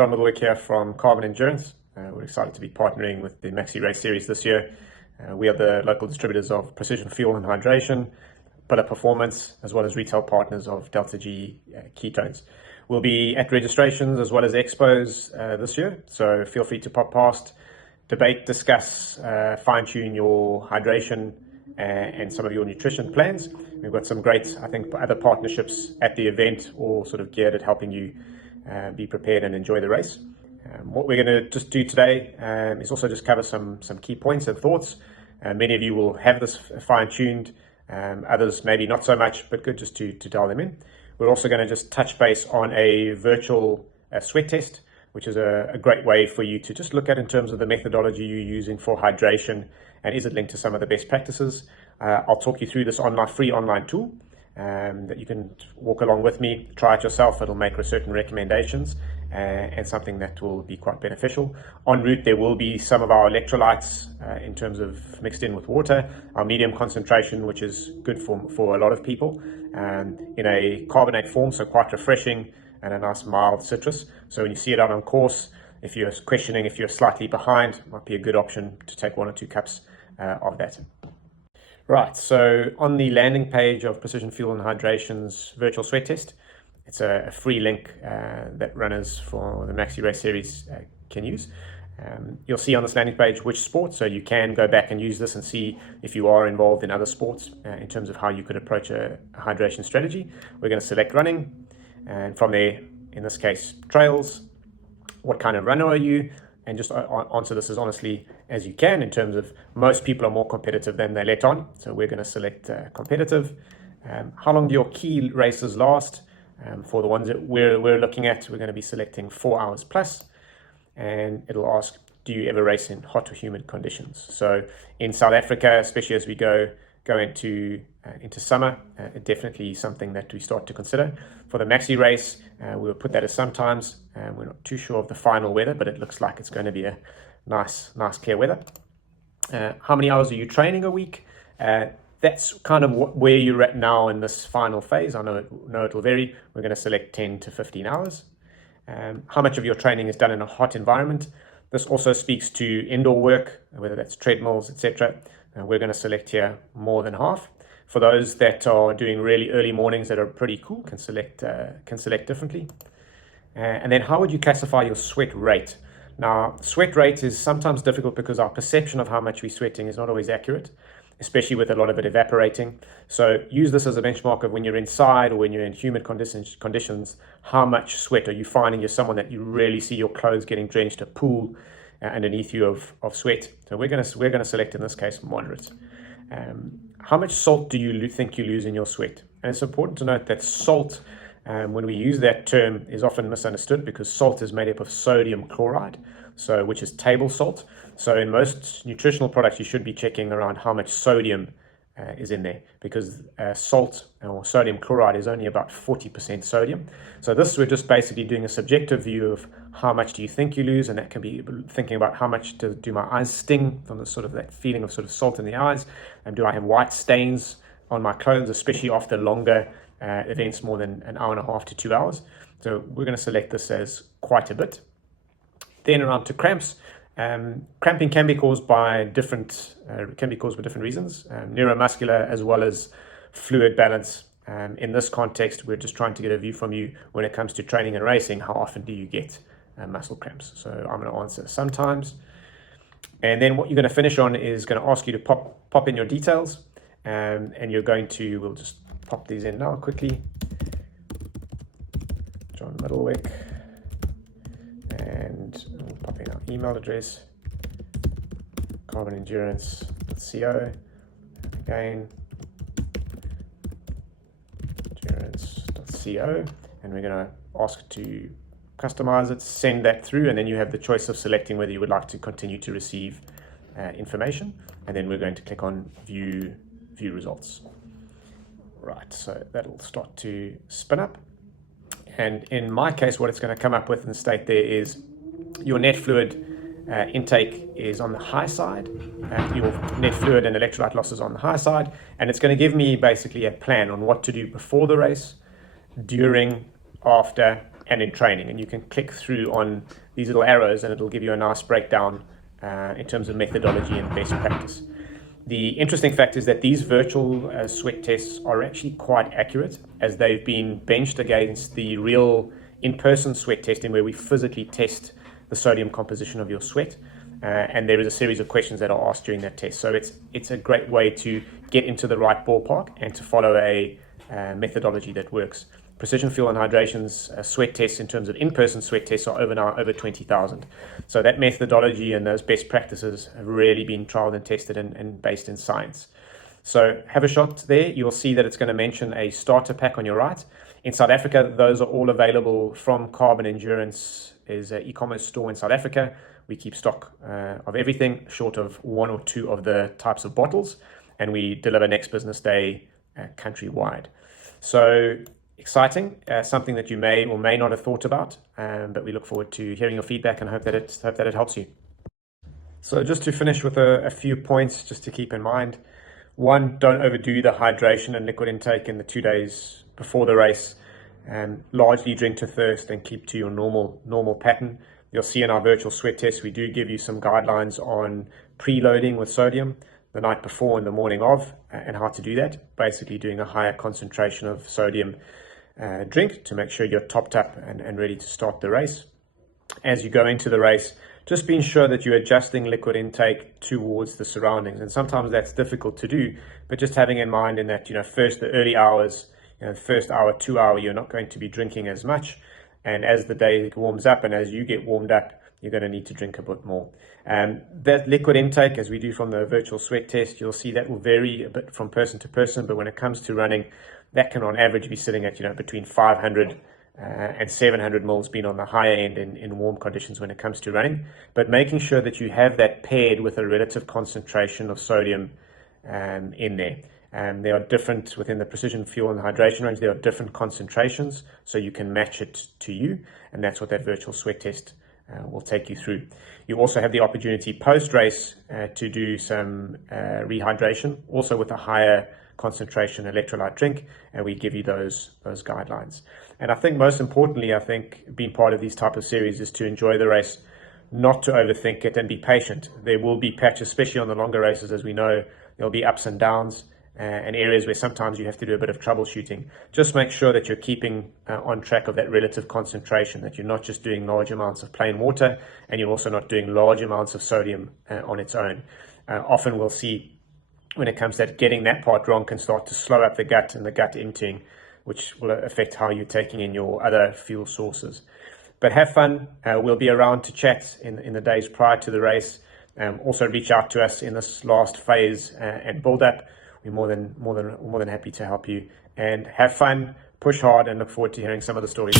John Middlewick here from Carbon Endurance. We're excited to be partnering with the MaxiRace series this year. We are the local distributors of precision fuel and hydration, pillar performance, as well as retail partners of Delta G ketones. We'll be at registrations as well as expos this year, so feel free to pop past, debate, discuss, fine-tune your hydration and some of your nutrition plans. We've got some great, I think, other partnerships at the event, all sort of geared at helping you be prepared and enjoy the race. What we're going to just do today is also just cover some key points and thoughts. Many of you will have this fine-tuned, others maybe not so much, but good just to dial them in. We're also going to just touch base on a virtual sweat test, which is a great way for you to just look at in terms of the methodology you're using for hydration and is it linked to some of the best practices. I'll talk you through this free online tool that you can walk along with me, try it yourself. It'll make certain recommendations and something that will be quite beneficial. En route, there will be some of our electrolytes in terms of mixed in with water, our medium concentration, which is good for a lot of people, in a carbonate form, so quite refreshing, and a nice mild citrus. So when you see it out on course, if you're questioning if you're slightly behind, it might be a good option to take 1 or 2 cups of that. Right, so on the landing page of Precision Fuel and Hydration's virtual sweat test, it's a free link that runners for the MaxiRace series can use. You'll see on this landing page which sport, so you can go back and use this and see if you are involved in other sports in terms of how you could approach a hydration strategy. We're going to select running, and from there, in this case, trails. What kind of runner are you? And just answer this as honestly as you can in terms of most people are more competitive than they let on. So we're going to select competitive. How long do your key races last? For the ones that we're looking at, we're going to be selecting 4 hours plus. And it'll ask, do you ever race in hot or humid conditions? So in South Africa, especially as we go into summer, definitely something that we start to consider. For the MaxiRace, we'll put that as sometimes. We're not too sure of the final weather, but it looks like it's going to be a nice clear weather. How many hours are you training a week? That's kind of where you're at now in this final phase. I know it will vary. We're going to select 10 to 15 hours. How much of your training is done in a hot environment? This also speaks to indoor work, whether that's treadmills, etc. We're going to select here more than half. For those that are doing really early mornings that are pretty cool, can select differently. And then how would you classify your sweat rate? Now, sweat rate is sometimes difficult because our perception of how much we're sweating is not always accurate, especially with a lot of it evaporating. So use this as a benchmark of when you're inside or when you're in humid conditions, how much sweat are you finding? You're someone that you really see your clothes getting drenched, a pool underneath you of sweat. So we're going to select in this case moderate. How much salt do you think you lose in your sweat? And it's important to note that salt, when we use that term, is often misunderstood because salt is made up of sodium chloride, which is table salt. So in most nutritional products, you should be checking around how much sodium is in there, because salt or sodium chloride is only about 40% sodium. So we're just basically doing a subjective view of how much do you think you lose, and that can be thinking about how much do my eyes sting from the sort of that feeling of sort of salt in the eyes, and do I have white stains on my clothes, especially after longer events, more than an hour and a half to 2 hours. So we're going to select this as quite a bit. Then around to cramps. Cramping can be caused by different reasons, neuromuscular as well as fluid balance. In this context, we're just trying to get a view from you when it comes to training and racing. How often do you get muscle cramps? So I'm going to answer sometimes. And then what you're going to finish on is going to ask you to pop in your details, and we'll just pop these in now quickly. John Middlewick. And we'll pop in our email address, carbonendurance.co. Again, endurance.co. And we're going to ask to customize it, send that through, and then you have the choice of selecting whether you would like to continue to receive information. And then we're going to click on view results. Right, so that'll start to spin up. And in my case, what it's going to come up with and state there is your net fluid intake is on the high side, your net fluid and electrolyte losses on the high side, and it's going to give me basically a plan on what to do before the race, during, after, and in training. And you can click through on these little arrows and it'll give you a nice breakdown in terms of methodology and best practice. The interesting fact is that these virtual sweat tests are actually quite accurate, as they've been benched against the real in-person sweat testing where we physically test the sodium composition of your sweat. And there is a series of questions that are asked during that test. So it's a great way to get into the right ballpark and to follow a methodology that works. Precision Fuel and Hydration's sweat tests in terms of in-person sweat tests are over 20,000. So that methodology and those best practices have really been trialed and tested and based in science. So have a shot there. You'll see that it's going to mention a starter pack on your right. In South Africa, those are all available from Carbon Endurance. There's an e-commerce store in South Africa. We keep stock of everything short of one or two of the types of bottles, and we deliver next business day countrywide. So exciting, something that you may or may not have thought about, but we look forward to hearing your feedback and hope that it helps you. So just to finish with a few points just to keep in mind. One, don't overdo the hydration and liquid intake in the 2 days before the race. Largely drink to thirst and keep to your normal pattern. You'll see in our virtual sweat test, we do give you some guidelines on preloading with sodium the night before and the morning of, and how to do that. Basically doing a higher concentration of sodium drink to make sure you're topped up and ready to start the race. As you go into the race, just being sure that you're adjusting liquid intake towards the surroundings. And sometimes that's difficult to do, but just having in mind in that, first the early hours, the first hour, 2 hour, you're not going to be drinking as much. And as the day warms up and as you get warmed up, you're going to need to drink a bit more. That liquid intake, as we do from the virtual sweat test, you'll see that will vary a bit from person to person. But when it comes to running, that can on average be sitting at, between 500 and 700 mils, being on the higher end in warm conditions when it comes to running. But making sure that you have that paired with a relative concentration of sodium in there. There are different, within the Precision Fuel and Hydration range, there are different concentrations, so you can match it to you, and that's what that virtual sweat test will take you through. You also have the opportunity post-race to do some rehydration, also with a higher concentration electrolyte drink, and we give you those guidelines. And I think most importantly, being part of these type of series is to enjoy the race, not to overthink it, and be patient. There will be patches, especially on the longer races, as we know, there'll be ups and downs. And areas where sometimes you have to do a bit of troubleshooting. Just make sure that you're keeping on track of that relative concentration, that you're not just doing large amounts of plain water, and you're also not doing large amounts of sodium on its own. Often we'll see when it comes to that, getting that part wrong can start to slow up the gut and the gut emptying, which will affect how you're taking in your other fuel sources. But have fun. We'll be around to chat in the days prior to the race. Also reach out to us in this last phase and build up. We're more than happy to help you, and have fun, push hard, and look forward to hearing some of the stories.